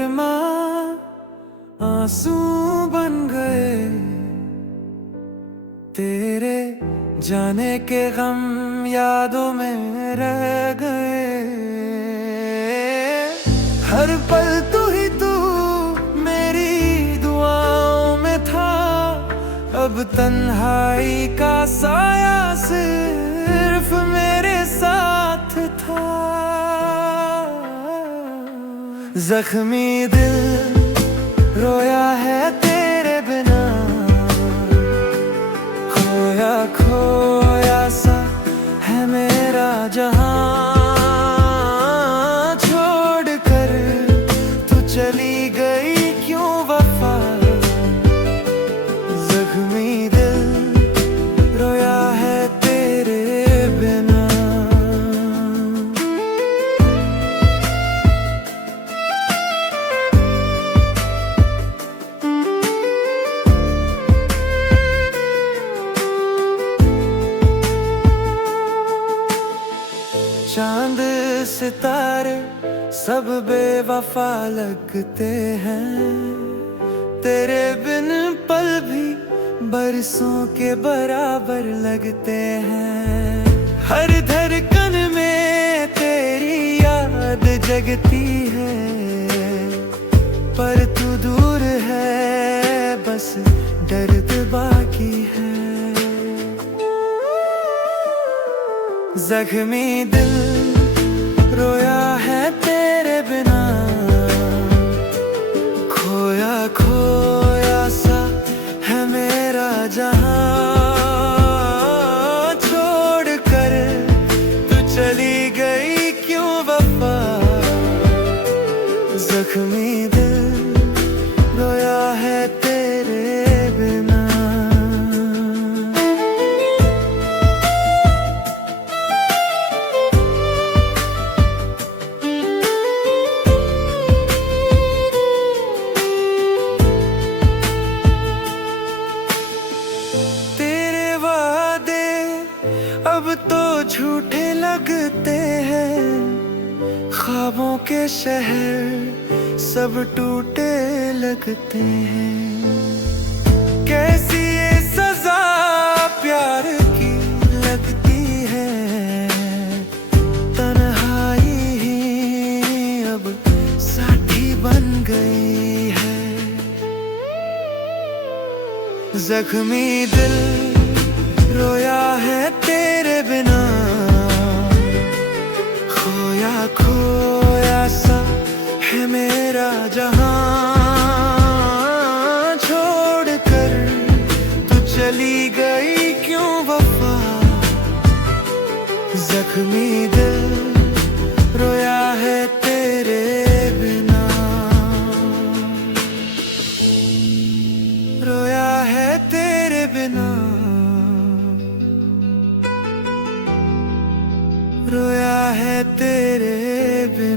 अरमां आंसू बन गए, तेरे जाने के गम यादों में रह गए। हर पल तू ही तू मेरी दुआओं में था, अब तन्हाई का साया सिर्फ मेरे साथ था। जख्मी दिल रोया है तेरे बिना, खोया खोया सा है मेरा जहां। छोड़ कर तू चली गई क्यों वफा, जख्मी दिल रोया है तेरे बिना। चांद सितारे सब बेवफा लगते हैं, तेरे बिन पल भी बरसों के बराबर लगते हैं। हर धड़कन में तेरी याद जगती है, पर तू दूर है बस दर्द बाकी है। जख्मी दिल रोया है तेरे बिना, खोया खोया सा है मेरा जहां। छोड़ कर तू चली गई क्यों वफा, जख्मी दिल रोया है तेरे बिना। अब तो झूठे लगते हैं, ख्वाबों के शहर सब टूटे लगते हैं। कैसी ये सजा प्यार की लगती है, तन्हाई ही अब साथी बन गई है। जख्मी दिल रोया है तेरे बिना, खोया खोया सा है मेरा जहां। छोड़ कर तू चली गई क्यों वफा, जख्मी दिल रोया है तेरे बिना। रोया है तेरे बिना, रोया है तेरे बिना।